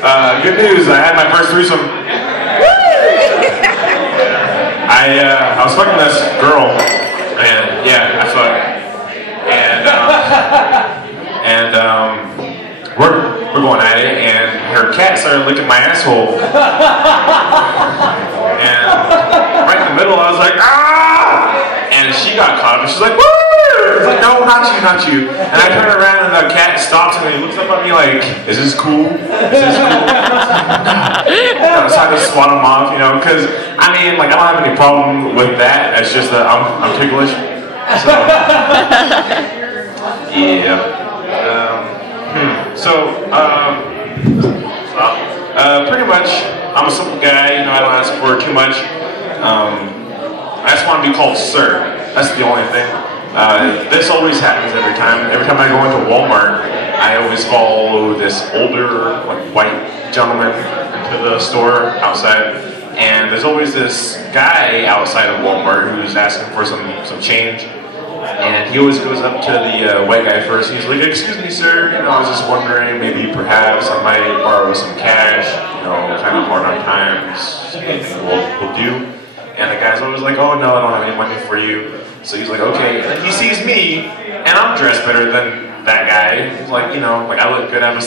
Good news, I had my first threesome. I was fucking this girl, and yeah, I fucked. And we're going at it, and her cat started licking my asshole. And right in the middle, I was like, ah! And she got caught, and she's like, woo! I was like, no, not you, not you. And I turn around, and the cat stops, and he looks up at me like, is this cool? Is this cool? So I just swat him off, you know, because, I mean, like, I don't have any problem with that. It's just that I'm ticklish. So, yeah. Pretty much, I'm a simple guy, you know, I don't ask for too much. I just want to be called sir. That's the only thing. This always happens every time. Every time I go into Walmart, I always follow this older, like, white gentleman into the store outside. And there's always this guy outside of Walmart who's asking for some change. And he always goes up to the white guy first. He's like, excuse me, sir, you know, I was just wondering, maybe perhaps I might borrow some cash, you know, kind of hard on times, anything will do. And the guy's always like, oh no, I don't have any money for you. So he's like, okay. And he sees me, and I'm dressed better than that guy. He's like, you know, like I look good, I have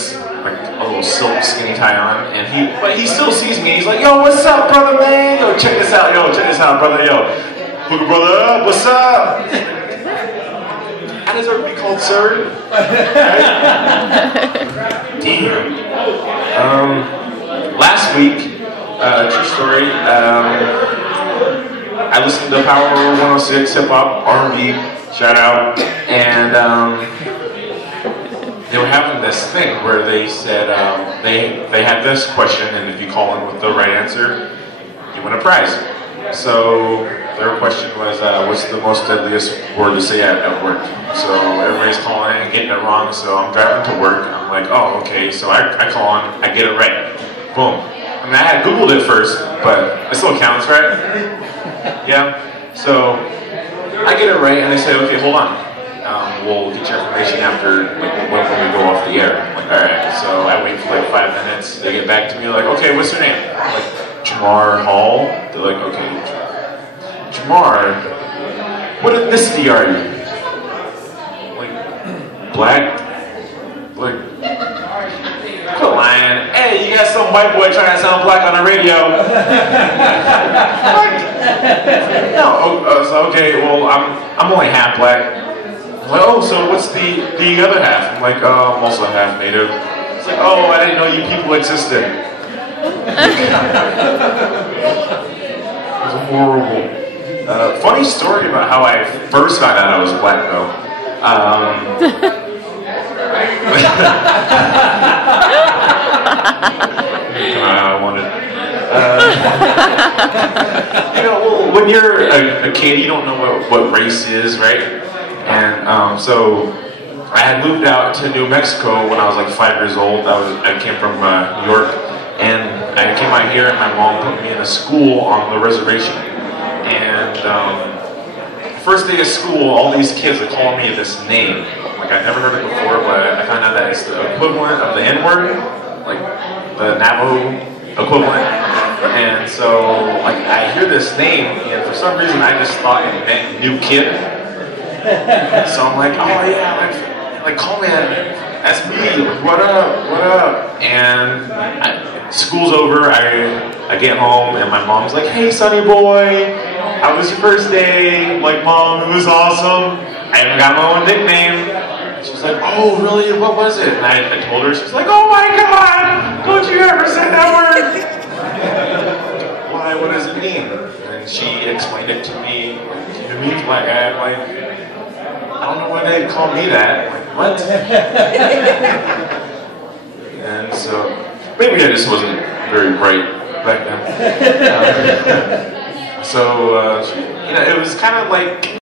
a little silk skinny tie on, and but he still sees me. He's like, yo, what's up, brother, man? Yo, check this out, brother, yo. Hook a brother up, what's up? I deserve to be called sir. Damn. Last week, true story, I listened to Power 106, hip hop, R&B, shout out, and they were having this thing where they said they had this question, and if you call in with the right answer, you win a prize. So their question was, what's the most deadliest word to say at work? So everybody's calling in and getting it wrong, so I'm driving to work, I'm like, oh, okay, so I call on, I get it right. Boom. I mean, I had Googled it first, but it still counts, right? Yeah? So I get it right, and they say, okay, hold on. We'll get your information after, like, when we go off the air. I'm like, alright. So I wait for like 5 minutes, they get back to me, like, okay, what's your name? I'm like, Jamar Hall. They're like, okay, Jamar, what ethnicity are you? Like, black? Like, quit lying. Hey, you got some white boy trying to sound black on the radio. No, so okay, well, I'm only half black. I'm like, oh, so what's the other half? I'm like, oh, I'm also half native. It's like, oh, I didn't know you people existed. It was horrible. Funny story about how I first found out I was black, though. I wanted. You know, when you're a kid, you don't know what race is, right? And so I had moved out to New Mexico when I was like 5 years old. I came from New York, and I came out here, and my mom put me in a school on the reservation. And first day of school, all these kids are calling me this name. Like, I've never heard it before, but I found out that it's the equivalent of the N-word, like the Navajo equivalent. And so, like, I hear this name, and for some reason, I just thought it meant new kid. So I'm like, oh yeah, like call me, that's me, what up? And school's over, I get home, and my mom's like, hey, sonny boy, how was your first day? I'm like, mom, it was awesome. I even got my own nickname. She's like, oh, really? What was it? And I told her, she's like, oh my God, don't you ever say that word. Why, what does it mean? And she explained it to me. It means black guy. I'm like, I don't know why they call me that. I'm like, what? And so, maybe I just wasn't very bright back then. So, you know, it was kind of like